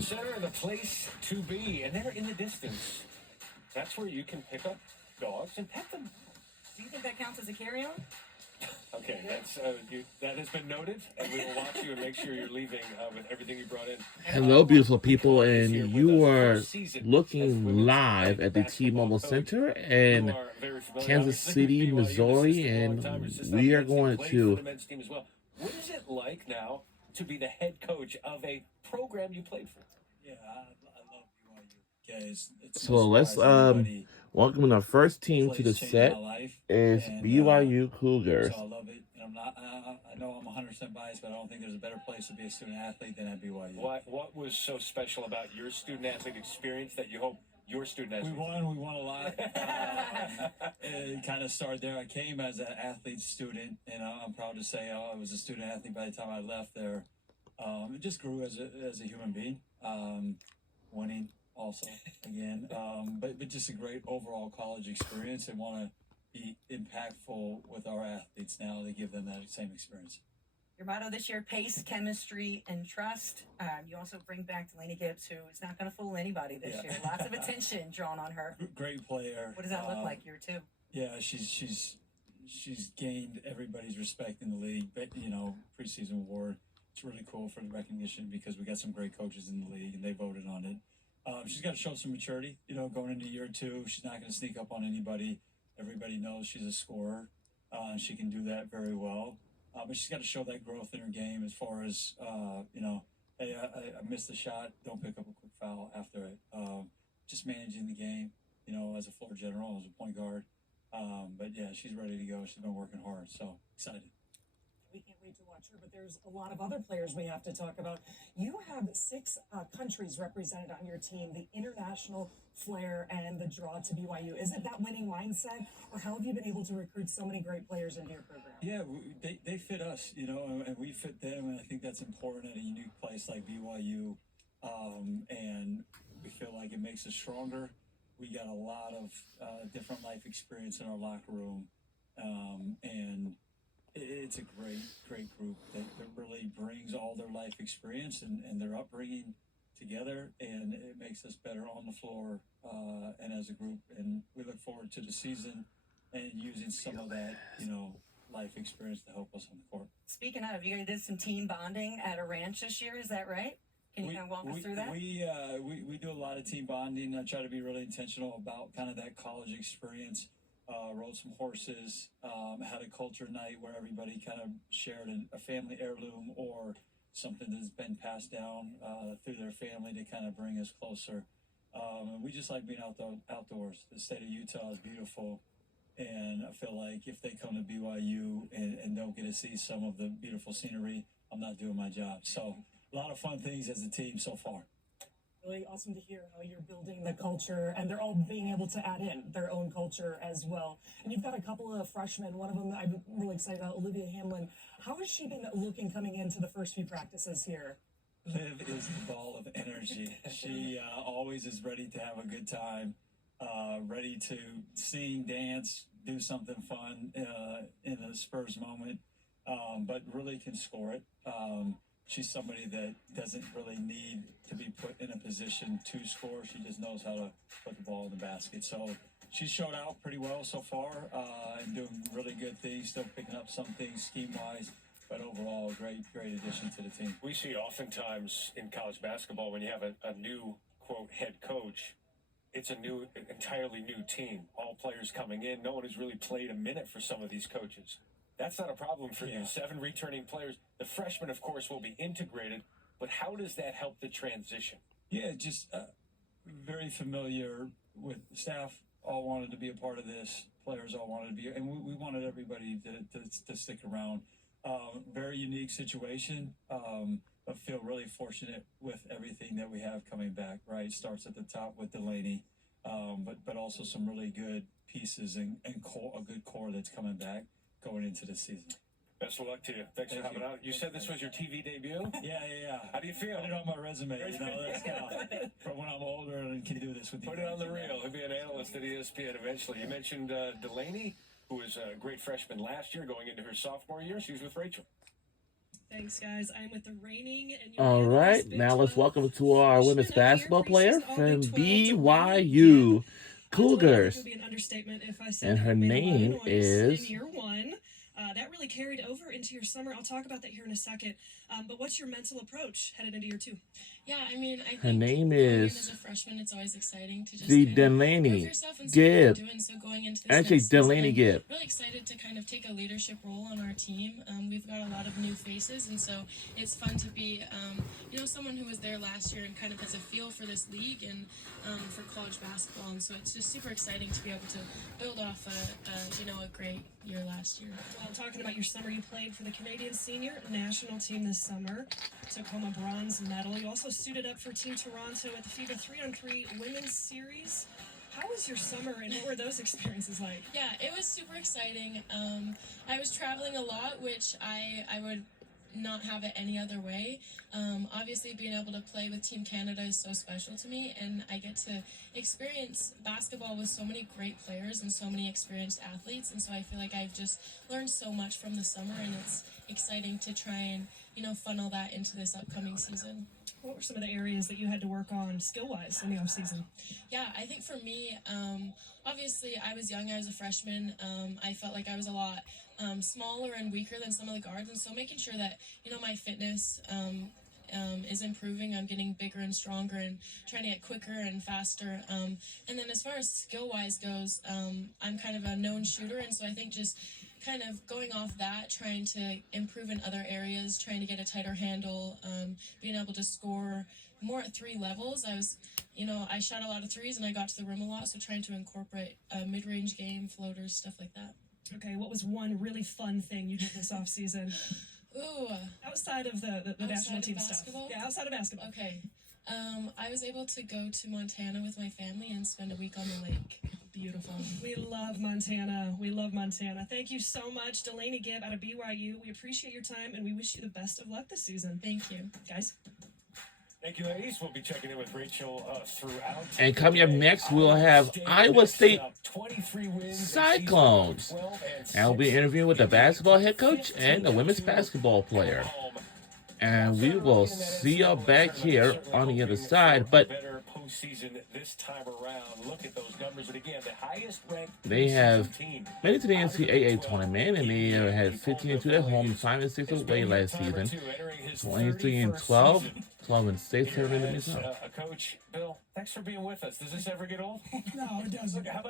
T-Mobile Center, the place to be, and they're in the distance. That's where you can pick up dogs and pet them. Do you think that counts as a carry-on? Okay, that has been noted, and we will watch you and make sure you're leaving with everything you brought in. Hello, beautiful people, and you are looking live at the T-Mobile Center in Kansas City, Missouri, and we are going to... What is it like now to be the head coach of a program you played for? Yeah, I love BYU. Guys, So let's welcome our first team to the set is BYU Cougars. So I love it. And I know I'm 100% biased, but I don't think there's a better place to be a student athlete than at BYU. What was so special about your student athlete experience that you hope your student athlete? We won a lot. It kind of started there. I came as an athlete student, and I'm proud to say I was a student athlete by the time I left there. It just grew as a human being, winning also again, but just a great overall college experience, and want to be impactful with our athletes now to give them that same experience. Your motto this year: pace, chemistry, and trust. You also bring back Delaney Gibbs, who is not going to fool anybody this year. Lots of attention drawn on her. Great player. What does that look like, year two? Yeah, she's gained everybody's respect in the league. But preseason award. It's really cool for the recognition because we got some great coaches in the league and they voted on it. She's got to show some maturity, going into year two. She's not going to sneak up on anybody. Everybody knows she's a scorer. She can do that very well. But she's got to show that growth in her game as far as, hey, I missed the shot. Don't pick up a quick foul after it. Just managing the game, as a floor general, as a point guard. But yeah, she's ready to go. She's been working hard. So excited. We can't wait to watch her, but there's a lot of other players we have to talk about. You have 6 countries represented on your team, the international flair and the draw to BYU. Is it that winning mindset, or how have you been able to recruit so many great players into your program? Yeah, they fit us, and we fit them, and I think that's important at a unique place like BYU, and we feel like it makes us stronger. We got a lot of different life experience in our locker room, and it's a great group that really brings all their life experience and their upbringing together, and it makes us better on the floor and as a group. And we look forward to the season and using some of that, life experience to help us on the court. Speaking of, you guys did some team bonding at a ranch this year. Is that right? Can you kind of walk us through that? We do a lot of team bonding. I try to be really intentional about kind of that college experience. Rode some horses, had a culture night where everybody kind of shared a family heirloom or something that's been passed down through their family to kind of bring us closer. And we just like being outdoors. The state of Utah is beautiful, and I feel like if they come to BYU and don't get to see some of the beautiful scenery, I'm not doing my job. So a lot of fun things as a team so far. Really awesome to hear how you're building the culture, and they're all being able to add in their own culture as well. And you've got a couple of freshmen. One of them I'm really excited about, Olivia Hamlin. How has she been looking coming into the first few practices here? Liv is the ball of energy. She always is ready to have a good time, ready to sing, dance, do something fun in a Spurs moment, but really can score it. She's somebody that doesn't really need to be put in a position to score. She just knows how to put the ball in the basket. So she showed out pretty well so far and doing really good things, still picking up some things scheme-wise, but overall, great addition to the team. We see oftentimes in college basketball when you have a new, quote, head coach, it's entirely new team. All players coming in. No one has really played a minute for some of these coaches. That's not a problem for you. 7 returning players. The freshmen, of course, will be integrated, but how does that help the transition? Yeah, just very familiar with staff. All wanted to be a part of this. Players all wanted to be, and we wanted everybody to stick around. Very unique situation, but feel really fortunate with everything that we have coming back. Right, starts at the top with Delaney, but also some really good pieces and a good core that's coming back going into the season. Best of luck to you. Thanks for coming out. You said this was your TV debut? Yeah. How do you feel? Put it on my resume. That's from when I'm older and can do this with you. Put it on the reel. He'll be an analyst at ESPN eventually. You mentioned Delaney, who was a great freshman last year, going into her sophomore year. She was with Rachel. Thanks, guys. I'm with the reigning and All right, Big now let's 12 welcome to our women's freshman of the year basketball player preseason All from Big 12 to BYU It Cougars. would be an understatement if I said And that her you made a lot of name noise is- in year one. That really carried over into your summer. I'll talk about that here in a second. But what's your mental approach headed into year two? Yeah, I mean, I think Her name going in is as a freshman, it's always exciting to just the kind of prove Delaney yourself and see what you're Gibb. doing. So going into this Actually, next season, Delaney I'm Gibb. really excited to kind of take a leadership role on our team. We've got a lot of new faces, and so it's fun to be, someone who was there last year and kind of has a feel for this league and for college basketball. And so it's just super exciting to be able to build off a great year last year. Well, talking about your summer, you played for the Canadian senior national team this summer. Took home a bronze medal. You also suited up for Team Toronto at the FIBA 3-on-3 Women's Series. How was your summer, and what were those experiences like? Yeah, it was super exciting. I was traveling a lot, which I would not have it any other way. Obviously, being able to play with Team Canada is so special to me, and I get to experience basketball with so many great players and so many experienced athletes, and so I feel like I've just learned so much from the summer, and it's exciting to try and funnel that into this upcoming season. What were some of the areas that you had to work on skill-wise in the offseason? Yeah, I think for me, obviously I was young, I was a freshman. I felt like I was a lot smaller and weaker than some of the guards, and so making sure that, my fitness is improving. I'm getting bigger and stronger and trying to get quicker and faster. And then as far as skill-wise goes, I'm kind of a known shooter, and so I think just kind of going off that, trying to improve in other areas, trying to get a tighter handle, being able to score more at 3 levels. I shot a lot of threes and I got to the rim a lot, so trying to incorporate a mid-range game, floaters, stuff like that. Okay, what was one really fun thing you did this offseason? Ooh. Outside of the national team stuff. Basketball? Yeah, outside of basketball. Okay. I was able to go to Montana with my family and spend a week on the lake. Beautiful. We love Montana. We love Montana. Thank you so much, Delaney Gibb out of BYU. We appreciate your time, and we wish you the best of luck this season. Thank you. Guys. Thank you, ladies. We'll be checking in with Rachel throughout. And coming up next, we'll have Iowa State 23 wins, Cyclones. And we'll be interviewing with the basketball head coach and the women's basketball player. And we will see y'all back here on the other side. But Season this time around. Look at those numbers, and again, the highest ranked they have team made it to the NCAA tournament, and they had 15-2 at home, 5-6 away last season, 23-12, 12-6 here in the Meantime. Coach Bill, thanks for being with us. Does this ever get old? No, it doesn't. How about